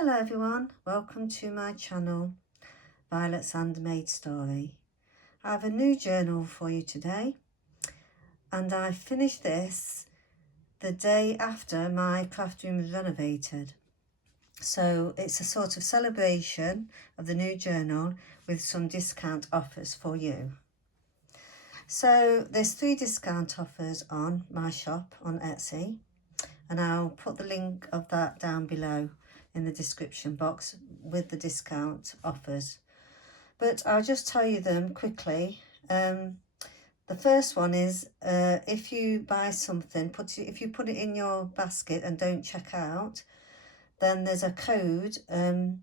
Hello everyone, welcome to my channel, Violet's Handmade Story. I have a new journal for you today, and I finished this the day after my craft room was renovated. So it's a sort of celebration of the new journal with some discount offers for you. So there's 3 discount offers on my shop on Etsy, and I'll put the link of that down below in the description box with the discount offers. But I'll just tell you them quickly. The first one is if you buy something, if you put it in your basket and don't check out, then there's a code and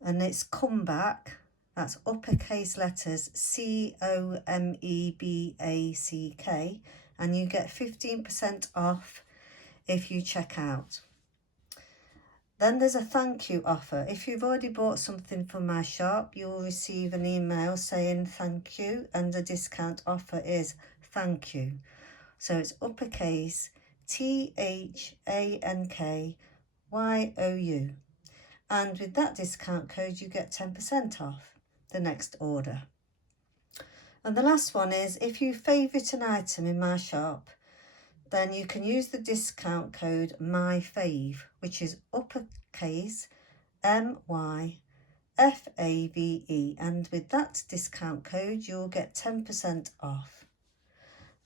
it's comeback. That's uppercase letters COMEBACK, and you get 15% off if you check out. Then there's a thank you offer. If you've already bought something from my shop, you'll receive an email saying thank you, and the discount offer is thank you. So it's uppercase THANKYOU. And with that discount code, you get 10% off the next order. And the last one is if you favourite an item in my shop, then you can use the discount code MYFAVE, which is uppercase MYFAVE, and with that discount code you'll get 10% off.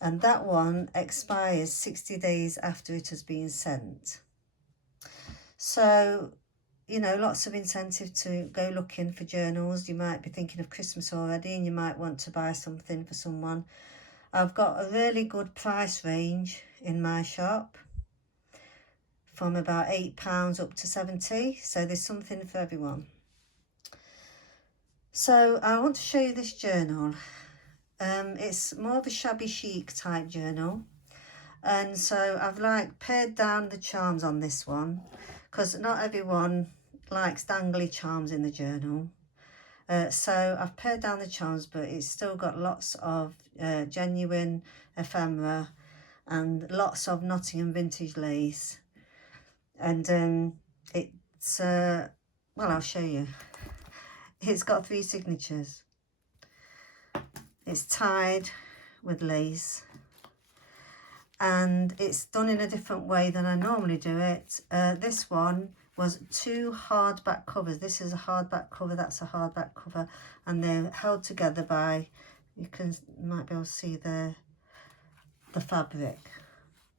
And that one expires 60 days after it has been sent. So, you know, lots of incentive to go looking for journals. You might be thinking of Christmas already and you might want to buy something for someone. I've got a really good price range in my shop from about £8 up to £70, so there's something for everyone. So I want to show you this journal. It's more of a shabby chic type journal, and so I've pared down the charms on this one because not everyone likes dangly charms in the journal. So I've pared down the charms, but it's still got lots of genuine ephemera and lots of Nottingham vintage lace. And it's, well, I'll show you. It's got 3 signatures. It's tied with lace, and it's done in a different way than I normally do it. This one was 2 hardback covers. This is a hardback cover, that's a hardback cover, and they're held together by, you might be able to see the fabric,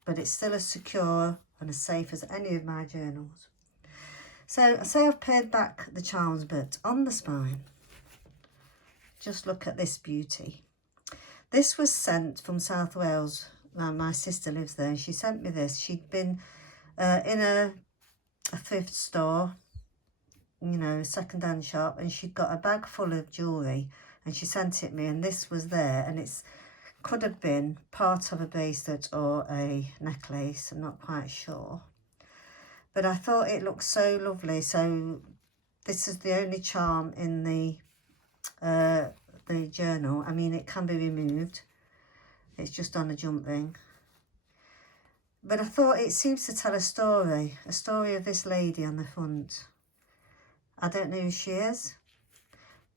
but it's still as secure and as safe as any of my journals. So I say I've pared back the charms, but on the spine, just look at this beauty. This was sent from South Wales. My sister lives there, and she sent me this. She'd been in a thrift store, you know, second-hand shop, and she'd got a bag full of jewellery, and she sent it me, and this was there, and it's could have been part of a bracelet or a necklace, I'm not quite sure, but I thought it looked so lovely. So this is the only charm in the journal. I mean, it can be removed, it's just on a jump ring, but I thought it seems to tell a story of this lady on the front. I don't know who she is,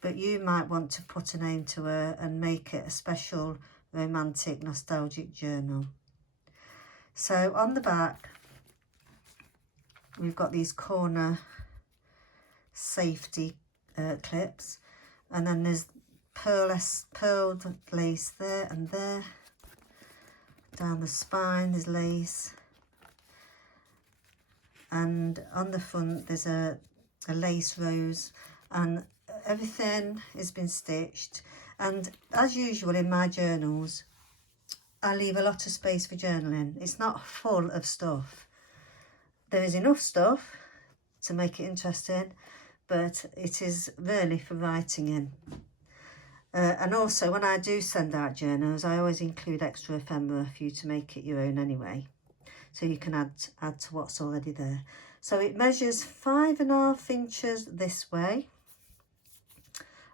but you might want to put a name to her and make it a special romantic nostalgic journal. So on the back we've got these corner safety clips, and then there's pearled lace there and there. Down the spine there's lace, and on the front there's a lace rose, and everything has been stitched. And as usual in my journals, I leave a lot of space for journaling. It's not full of stuff. There is enough stuff to make it interesting, but it is really for writing in. And also when I do send out journals, I always include extra ephemera for you to make it your own anyway, so you can add to what's already there. So it measures 5.5 inches this way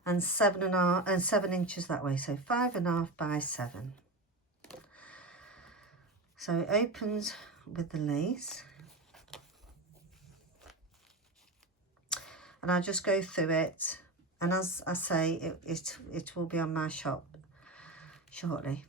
and 7 inches that way, so 5.5 by 7. So it opens with the lace, and I'll just go through it, and as I say, it will be on my shop shortly.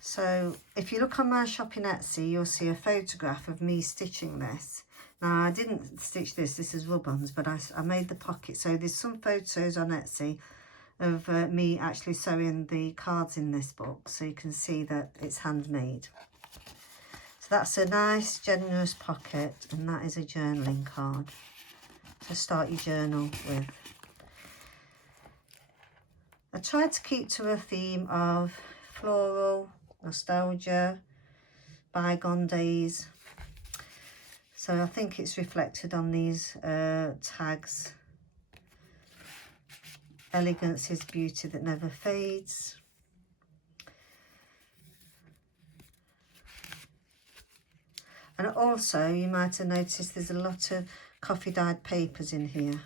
So if you look on my shop in Etsy, you'll see a photograph of me stitching this. Now, I didn't stitch this is rub-ons, but I made the pocket. So there's some photos on Etsy of me actually sewing the cards in this book, so you can see that it's handmade. So that's a nice, generous pocket, and that is a journaling card to start your journal with. I tried to keep to a theme of floral, nostalgia, bygone days. So I think it's reflected on these tags. Elegance is beauty that never fades. And also, you might have noticed there's a lot of coffee dyed papers in here.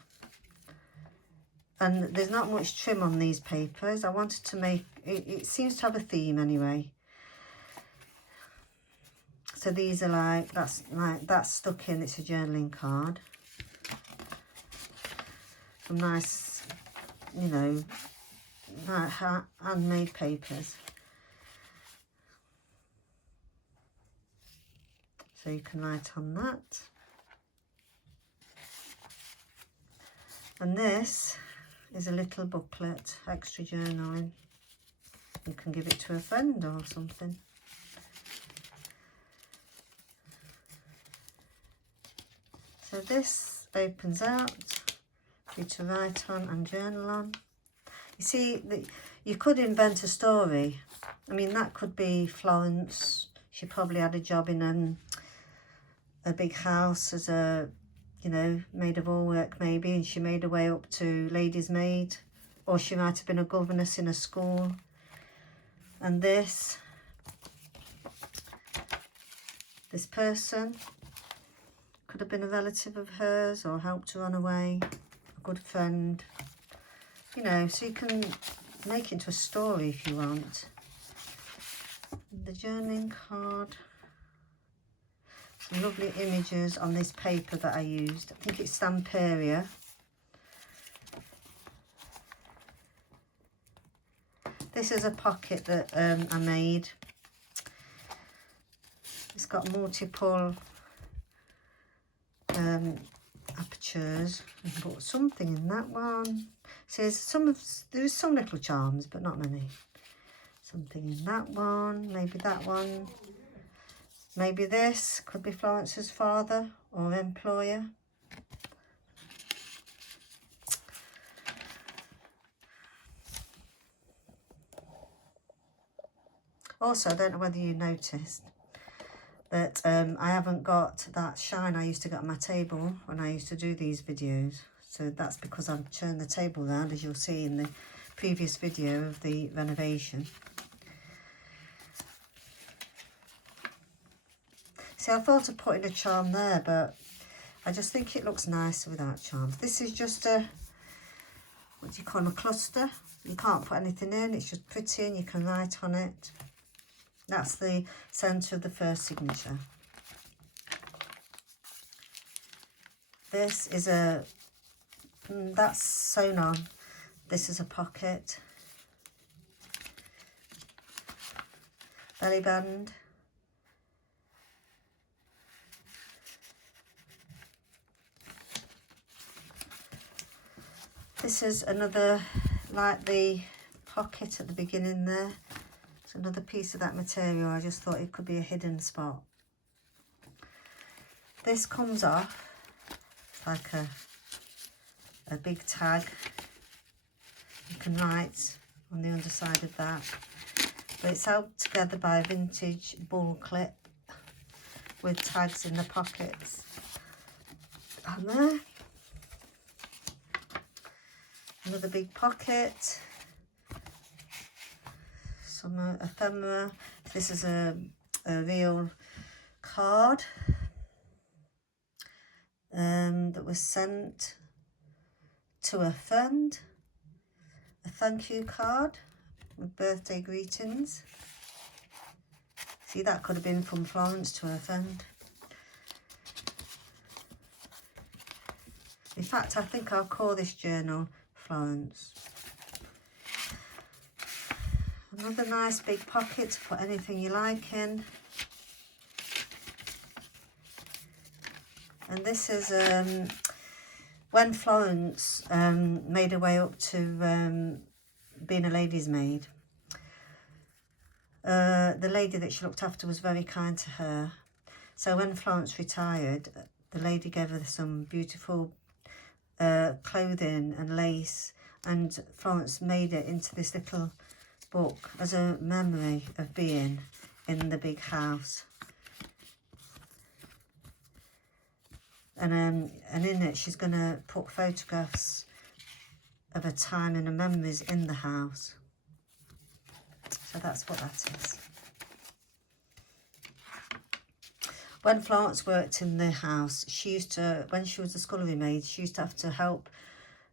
And there's not much trim on these papers. I wanted to make, it seems to have a theme anyway. So these are that's stuck in, it's a journaling card. Some nice, you know, handmade papers. So you can write on that. And this is a little booklet, extra journaling. You can give it to a friend or something. So this opens out for you to write on and journal on. You see, you could invent a story. I mean, that could be Florence. She probably had a job in a big house as a, you know, maid of all work maybe, and she made her way up to lady's maid. Or she might have been a governess in a school. And this person could have been a relative of hers or helped her on her way, a good friend, you know, so you can make it into a story if you want. The journaling card, some lovely images on this paper that I used. I think it's Stamperia. This is a pocket that I made. It's got multiple apertures. I put something in that one. Says there's some little charms, but not many. Something in that one, maybe that one. Maybe this could be Florence's father or employer. Also, I don't know whether you noticed, but I haven't got that shine I used to get on my table when I used to do these videos. So that's because I've turned the table round, as you'll see in the previous video of the renovation. See, I thought of putting a charm there, but I just think it looks nicer without charms. This is just a, what do you call them, a cluster. You can't put anything in, it's just pretty and you can write on it. That's the centre of the first signature. This is a, that's sewn on. This is a pocket. Belly band. This is another, like the pocket at the beginning there. It's another piece of that material. I just thought it could be a hidden spot. This comes off like a big tag. You can write on the underside of that. But it's held together by a vintage bull clip with tags in the pockets. And there. Another big pocket. Some ephemera. This is a real card that was sent to a friend. A thank you card with birthday greetings. See, that could have been from Florence to her friend. In fact, I think I'll call this journal Florence. Another nice big pocket to put anything you like in. And this is when Florence made her way up to being a lady's maid. The lady that she looked after was very kind to her. So when Florence retired, the lady gave her some beautiful clothing and lace, and Florence made it into this little book as a memory of being in the big house. And in it she's going to put photographs of her time and her memories in the house. So that's what that is. When Florence worked in the house, she used to, when she was a scullery maid, she used to have to help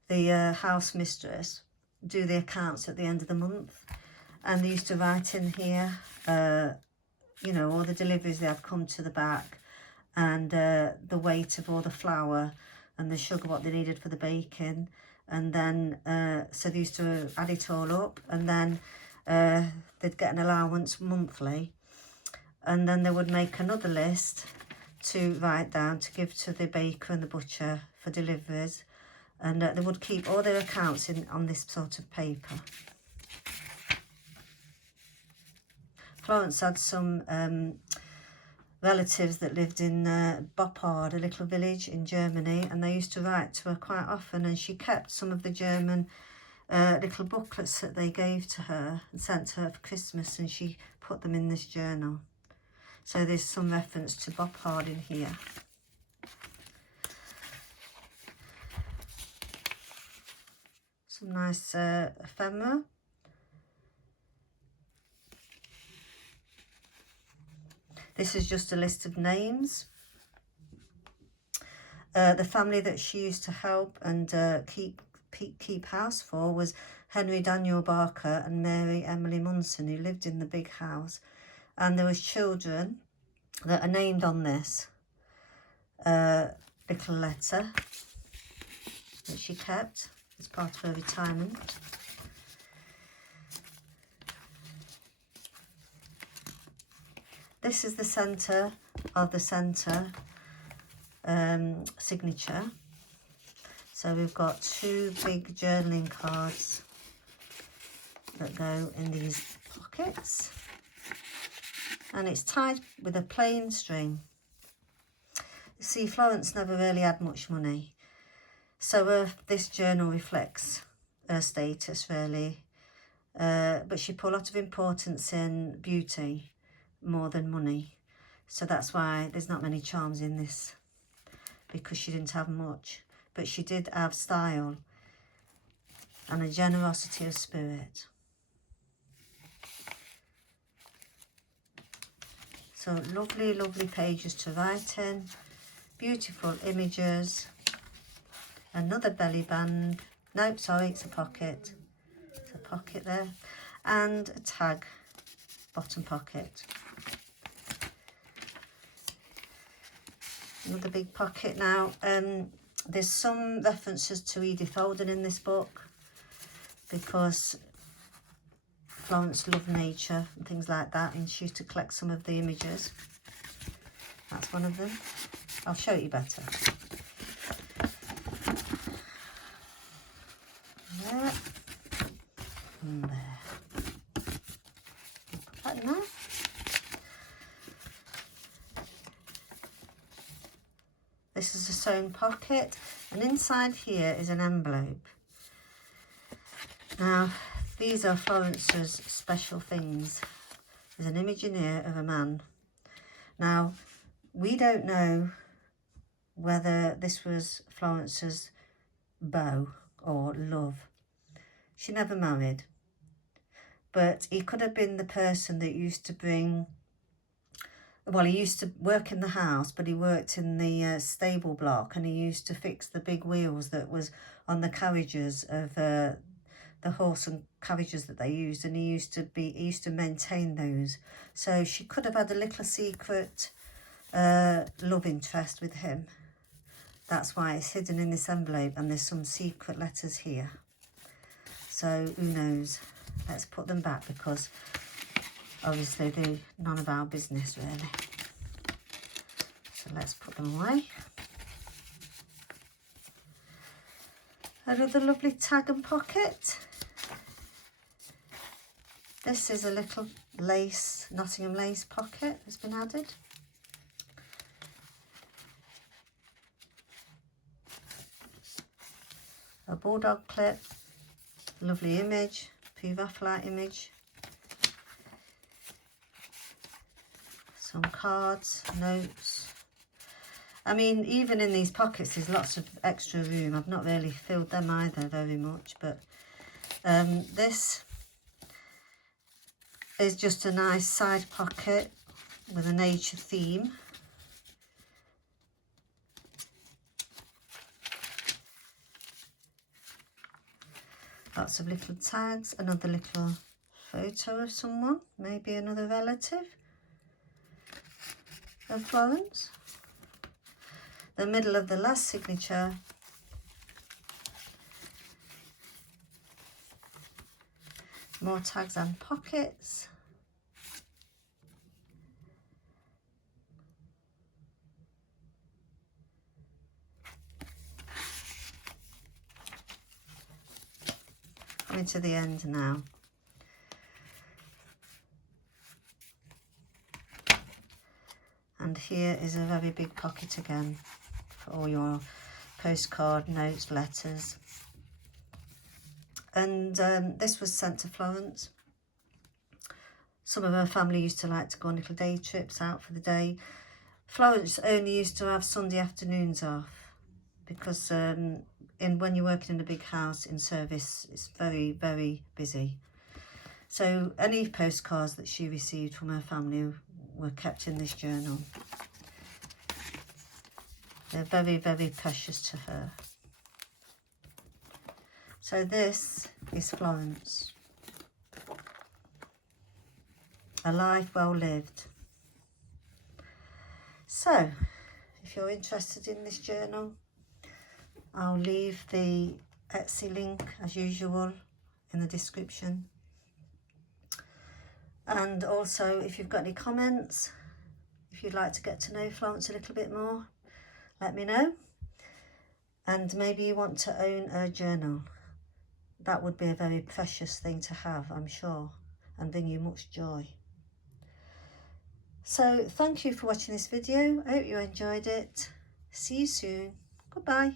the house mistress do the accounts at the end of the month. And they used to write in here, you know, all the deliveries that had come to the back, and the weight of all the flour and the sugar, what they needed for the baking. And then, so they used to add it all up, and then they'd get an allowance monthly. And then they would make another list to write down to give to the baker and the butcher for deliveries. And they would keep all their accounts on this sort of paper. Florence had some relatives that lived in Boppard, a little village in Germany, and they used to write to her quite often, and she kept some of the German little booklets that they gave to her and sent to her for Christmas, and she put them in this journal. So there's some reference to Boppard in here. Some nice ephemera. This is just a list of names. The family that she used to help and keep house for was Henry Daniel Barker and Mary Emily Munson, who lived in the big house. And there was children that are named on this little letter that she kept as part of her retirement. This is the centre of the centre signature. So we've got two big journaling cards that go in these pockets. And it's tied with a plain string. See, Florence never really had much money. So this journal reflects her status, really. But she put a lot of importance in beauty more than money. So that's why there's not many charms in this, because she didn't have much. But she did have style and a generosity of spirit. So lovely, lovely pages to write in. Beautiful images. Another belly band. Nope, sorry, it's a pocket. It's a pocket there. And a tag, bottom pocket. Another big pocket now. There's some references to Edith Holden in this book, because Florence loved nature and things like that, and she used to collect some of the images. That's one of them. I'll show you better. There. And there. Put that in there. This is a sewn pocket, and inside here is an envelope. Now, these are Florence's special things. There's an image in here of a man. Now, we don't know whether this was Florence's beau or love. She never married. But he could have been the person that used to bring... Well, he used to work in the house, but he worked in the stable block, and he used to fix the big wheels that was on the carriages of the horse and carriages that they used, and he used to maintain those. So she could have had a little secret love interest with him, That's why it's hidden in this envelope, and there's some secret letters here. So who knows? Let's put them back, because obviously they're none of our business really. So let's put them away. Another lovely tag and pocket. This is a little lace, Nottingham lace pocket that's been added. A bulldog clip, lovely image, Puvaflite image. Some cards, notes. I mean, even in these pockets there's lots of extra room. I've not really filled them either very much, but this is just a nice side pocket with a nature theme. Lots of little tags, another little photo of someone, maybe another relative of Florence. The middle of the last signature, more tags and pockets. Coming to the end now. And here is a very big pocket again for all your postcard, notes, letters. And this was sent to Florence. Some of her family used to like to go on little day trips out for the day. Florence only used to have Sunday afternoons off, because when you're working in a big house in service, it's very, very busy. So any postcards that she received from her family were kept in this journal. They're very, very precious to her. So this is Florence. A life well lived. So, if you're interested in this journal, I'll leave the Etsy link as usual in the description. And also, if you've got any comments, if you'd like to get to know Florence a little bit more, let me know. And maybe you want to own a journal. That would be a very precious thing to have, I'm sure, and bring you much joy. So thank you for watching this video. I hope you enjoyed it. See you soon. Goodbye.